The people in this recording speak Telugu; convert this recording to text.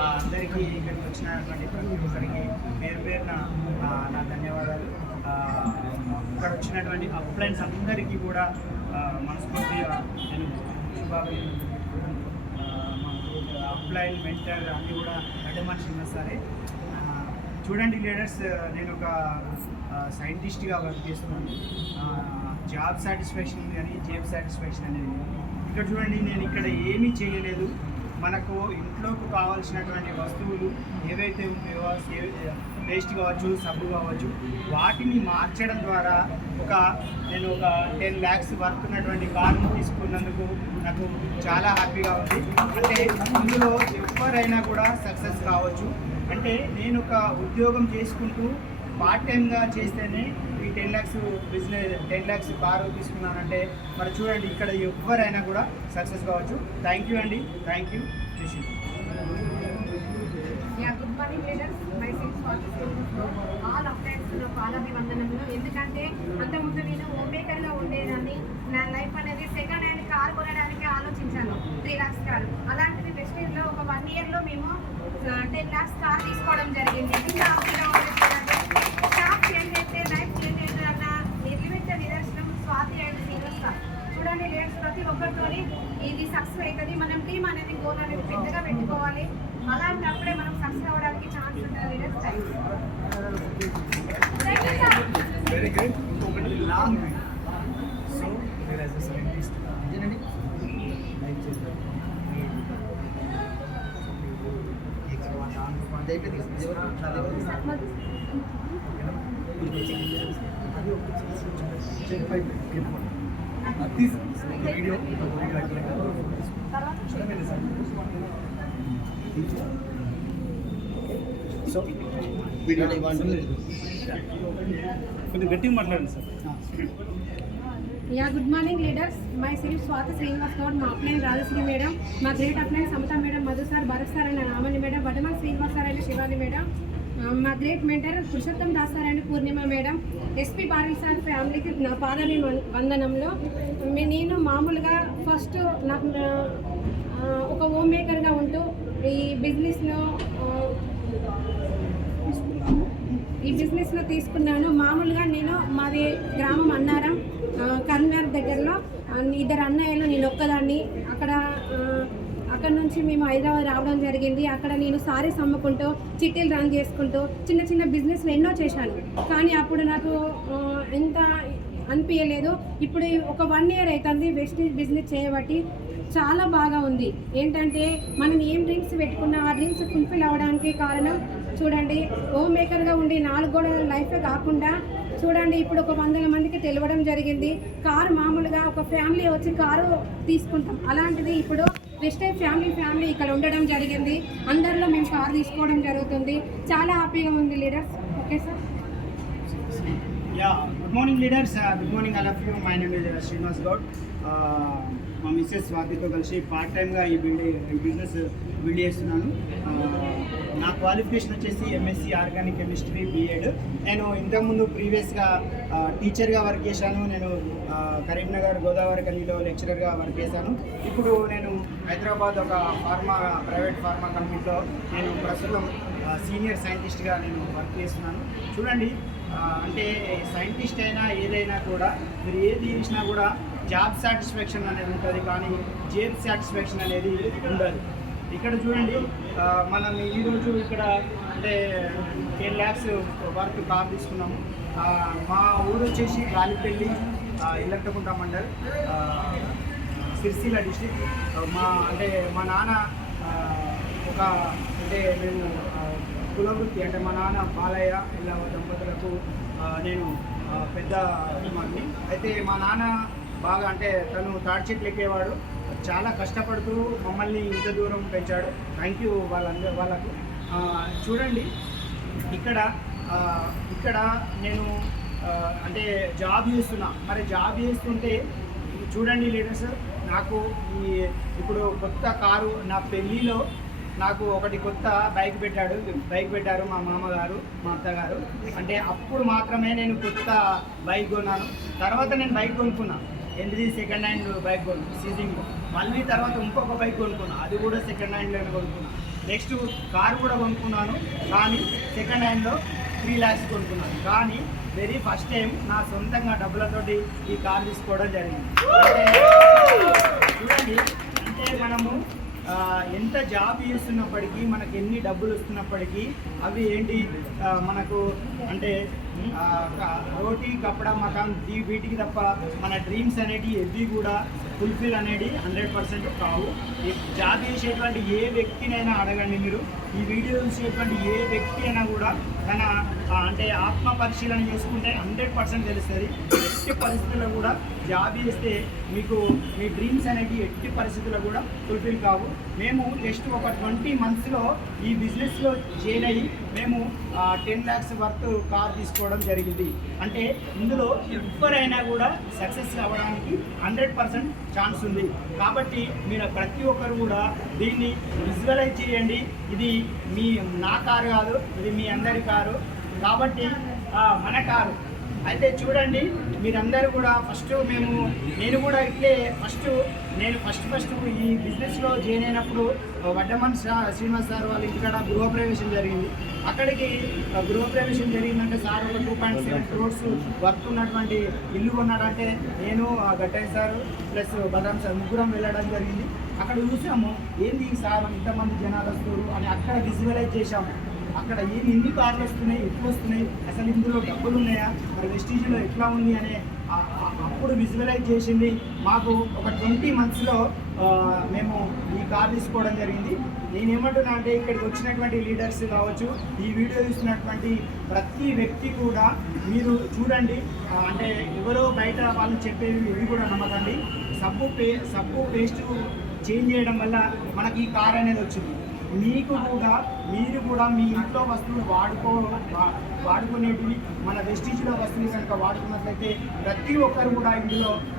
అందరికీ ఇక్కడికి వచ్చినటువంటి ప్రతి ఒక్కరికి పేరున నా ధన్యవాదాలు. ఇక్కడ వచ్చినటువంటి అప్లైన్స్ అందరికీ కూడా మనస్ఫూర్తిగా నేను శుభాకాంక్షలు. అప్లైన్ మెంటర్ అన్నీ కూడా మనిషి ఉన్నా సరే. చూడండి లీడర్స్, నేను ఒక సైంటిస్ట్గా వర్క్ చేస్తున్నాను. జాబ్ సాటిస్ఫాక్షన్ కానీ జాబ్ సాటిస్ఫాక్షన్ అనేది ఇక్కడ చూడండి, నేను ఇక్కడ ఏమీ చేయలేదు. మనకు ఇంట్లోకి కావాల్సినటువంటి వస్తువులు ఏవైతే ఉన్నాయో పేస్ట్ కావచ్చు, సబ్బు కావచ్చు, వాటిని మార్చడం ద్వారా నేను ఒక 10 lakhs వర్త్ ఉన్నటువంటి కార్ను తీసుకున్నందుకు నాకు చాలా హ్యాపీగా ఉంది. అంటే ఇందులో ఎవరైనా కూడా సక్సెస్ కావచ్చు. అంటే నేను ఒక ఉద్యోగం చేసుకుంటూ పార్ట్ టైమ్గా చేస్తేనే ఈ 10 lakhs బిజినెస్ 10 lakhs కారు తీసుకున్నానంటే మరి చూడండి, ఇక్కడ ఎవరైనా కూడా సక్సెస్ కావచ్చు. థ్యాంక్ యూ అండి, thank you. Good morning leaders, my all అప్లైన్స్లో పాదాభివందనములు. ఎందుకంటే అంతకుముందు నేను హోమ్ మేకర్గా ఉండేదాన్ని. నా లైఫ్ అనేది సెకండ్ హ్యాండ్ కార్ కొనడానికి ఆలోచించాను, 3 lakhs కారు. అలాంటిది ప్రెస్టీజ్లో ఒక 1 yearలో మేము 10 lakhs కార్ తీసుకోవడం జరిగింది. ఇంకా హ్యాపీగా ఉండేది. షాప్ చేంజ్ అయితే లైఫ్ చేంజ్ అయితే అన్న నిర్మిత నిదర్శనం స్వాతి అండ్ శ్రీనివాస్. చూడండి లీడర్స్, ప్రతి ఒక్కరితో ఇది సక్సెస్ అవుతుంది. మనం టీం అనేది గోల్ అనేది పెద్దగా పెట్టుకోవాలి. అలాంటప్పుడే మనం సక్సెస్ అవ్వడానికి ఛాన్స్ ఉంటుంది లీడర్స్. Very good. ఒకటి లాంగ్ సో మీరు యాజ్ అ సైంటిస్ట్ ఇదేనండి లైక్ చేస్తారు. వీడియో సో వీడియో కొంచెం గట్టిగా మాట్లాడండి sir. Good morning leaders, myself Swathi Srinivas Goud, మా అప్లైన్ రాజశ్రీ మేడం, మా great upline Samatha madam, Madhu sir, Bharat sir and Ramani madam, Vadamal Srinivas sir and Shivani madam, మా great mentor Purushottam Das sir and Purnima madam, SP Paril sir ఫ్యామిలీకి నా పాదాభివందనంలో. నేను మామూలుగా ఫస్ట్ నాకు ఒక హోమ్ మేకర్గా ఉంటూ ఈ బిజినెస్లో తీసుకున్నాను. మామూలుగా నేను మాది గ్రామం అన్నారం, కర్నూలు దగ్గరలో. 2 అన్నయ్యలు, నేను ఒక్కదాన్ని. అక్కడ నుంచి మేము హైదరాబాద్ రావడం జరిగింది. అక్కడ నేను సారీస్ అమ్ముకుంటూ, చిట్టీలు రన్ చేసుకుంటూ చిన్న చిన్న బిజినెస్లు ఎన్నో చేశాను. కానీ అప్పుడు నాకు ఎంత అనిపించలేదు. ఇప్పుడు ఒక 1 year అవుతుంది వెస్టేజ్ బిజినెస్ చేయబట్టి చాలా బాగా ఉంది. ఏంటంటే మనం ఏం డ్రీమ్స్ పెట్టుకున్నా ఆ డ్రీమ్స్ ఫుల్ఫిల్ అవ్వడానికి కారణం చూడండి, హోమ్ మేకర్గా ఉండి 4 గోడల లైఫే కాకుండా చూడండి ఇప్పుడు ఒక 100 మందికి తెలియడం జరిగింది. కారు మామూలుగా ఒక ఫ్యామిలీ వచ్చి కారు తీసుకుంటాం, అలాంటిది ఇప్పుడు వెస్టేజ్ ఫ్యామిలీ ఇక్కడ ఉండడం జరిగింది. అందరిలో మేము కారు తీసుకోవడం జరుగుతుంది. చాలా హ్యాపీగా ఉంది leaders. Okay sir. Good morning leaders, good morning all of you. My name is Srinivas Goud. మా మిస్సెస్ స్వాతితో కలిసి పార్ట్ టైమ్గా ఈ బిజినెస్ బిల్డ్ చేస్తున్నాను. నా క్వాలిఫికేషన్ వచ్చేసి MSc ఆర్గానిక్ కెమిస్ట్రీ B.Ed. నేను ఇంతకుముందు ప్రీవియస్గా టీచర్గా వర్క్ చేశాను. నేను కరీంనగర్ గోదావరి కనీలో లెక్చరర్గా వర్క్ చేశాను. ఇప్పుడు నేను హైదరాబాద్ ఒక ప్రైవేట్ ఫార్మా కంపెనీలో నేను ప్రస్తుతం సీనియర్ సైంటిస్ట్గా నేను వర్క్ చేస్తున్నాను. చూడండి, అంటే సైంటిస్ట్ అయినా ఏదైనా కూడా మీరు ఏది చేసినా కూడా జాబ్ సాటిస్ఫాక్షన్ అనేది ఉంటుంది, కానీ జాబ్ సాటిస్ఫాక్షన్ అనేది ఉండదు. ఇక్కడ చూడండి, మనం ఈరోజు ఇక్కడ అంటే 10 lakhs వర్త్ కార్ తీసుకున్నాము. మా ఊరు వచ్చేసి గాలిపల్లి, ఇల్లట్టకుంట మండల్, సిరిసిల్ల డిస్ట్రిక్ట్. మా నాన్న మేము కులవృత్తి, అంటే మా నాన్న బాలయ్య ఇలా దంపతులకు నేను పెద్ద కుమార్ని. అయితే మా నాన్న బాగా తను తాడి చెట్లు ఎక్కేవాడు. చాలా కష్టపడుతూ మమ్మల్ని ఇంత దూరం పెంచాడు. థ్యాంక్ యూ వాళ్ళకు. చూడండి, ఇక్కడ నేను జాబ్ చేస్తున్నా. మరి జాబ్ చేస్తుంటే చూడండి లీడర్స్, నాకు ఇప్పుడు కొత్త కారు, నా పెళ్ళిలో నాకు ఒకటి కొత్త బైక్ పెట్టారు మా మామగారు, మా అత్తగారు. అప్పుడు మాత్రమే నేను కొత్త బైక్ కొన్నాను. తర్వాత నేను బైక్ కొనుక్కున్నాను. ఏంటిది? సెకండ్ హ్యాండ్ బైక్ కొన్నాను, సీజింగ్. మళ్ళీ తర్వాత ఇంకొక బైక్ కొనుక్కున్నాను, అది కూడా సెకండ్ హ్యాండ్లోనే కొనుక్కున్నాను. నెక్స్ట్ కారు కూడా కొనుక్కున్నాను, కానీ సెకండ్ హ్యాండ్లో 3 lakhs కొనుక్కున్నాను. కానీ వెరీ ఫస్ట్ టైం నా సొంతంగా డబ్బులతోటి ఈ కారు తీసుకోవడం జరిగింది. చూడండి, అంటే మనము ఎంత జాబ్ చేస్తున్నప్పటికీ, మనకు ఎన్ని డబ్బులు వస్తున్నప్పటికీ అవి ఏంటి మనకు అంటే రోటీ కప్పడా మకాన్ వీటికి తప్ప మన డ్రీమ్స్ అనేటివి ఎవ్వి కూడా ఫుల్ఫిల్ అనేది 100% కావు. జాబ్ చేసేటువంటి ఏ వ్యక్తినైనా అడగండి మీరు, ఈ వీడియో చూసేటువంటి ఏ వ్యక్తి అయినా కూడా తన అంటే ఆత్మ పరిశీలన చేసుకుంటే 100% తెలుస్తుంది. ఎట్టి పరిస్థితుల్లో కూడా జాబ్ చేస్తే మీకు మీ డ్రీమ్స్ అనేవి ఎట్టి పరిస్థితుల్లో కూడా ఫుల్ఫిల్ కావు. మేము జస్ట్ ఒక 20 monthsలో ఈ బిజినెస్లో జాయిన్ అయ్యి మేము 10 lakhs వర్త్ కార్ తీసుకోవడం జరిగింది. అంటే ఇందులో ఎవరైనా కూడా సక్సెస్ అవ్వడానికి 100% ఛాన్స్ ఉంది. కాబట్టి మీరు ప్రతి ఒక్కరు కూడా దీన్ని విజువలైజ్ చేయండి. ఇది నా కారు కాదు, ఇది మీ అందరి కారు. కాబట్టి మన కారు అయితే చూడండి, మీరందరూ కూడా నేను కూడా ఇట్లే నేను ఫస్ట్ ఈ బిజినెస్లో జాయిన్ అయినప్పుడు వడ్డమన్ శ్రీనివాస్ సార్ వాళ్ళ ఇంటికాడ గృహప్రవేశం జరిగింది. అక్కడికి గృహప్రవేశం జరిగిందంటే సార్ ఒక 2.7 crores వర్త్ ఉన్నటువంటి ఇల్లు కొన్నాడంటే నేను Gattaiah sir plus Balaram sir ముగ్గురం వెళ్ళడం జరిగింది. అక్కడ చూసాము ఏంది సార్ ఇంతమంది జనాలు వస్తారు అని అక్కడ విజువలైజ్ చేశాము. అక్కడ ఎన్ని కార్లు వస్తున్నాయి, ఎట్లు వస్తున్నాయి, అసలు ఇందులో డబ్బులు ఉన్నాయా, మరి వెస్టీజ్లో ఎట్లా ఉంది అనే అప్పుడు విజువలైజ్ చేసింది. మాకు ఒక 20 monthsలో మేము ఈ కార్ తీసుకోవడం జరిగింది. నేనేమంటున్నా అంటే ఇక్కడికి వచ్చినటువంటి లీడర్స్ కావచ్చు, ఈ వీడియో చూసినటువంటి ప్రతి వ్యక్తి కూడా మీరు చూడండి, అంటే ఎవరో బయట వాళ్ళు చెప్పేవి ఇవి కూడా నమ్మకండి. సబ్బు పేస్ట్ చేంజ్ చేయడం వల్ల మనకి ఈ కార్ అనేది వచ్చింది. మీరు కూడా మీ ఇంట్లో వస్తువులు వాడుకునేటివి మన వెస్టీజ్లో వస్తువులు కనుక వాడుకున్నట్లయితే ప్రతి ఒక్కరు కూడా ఇందులో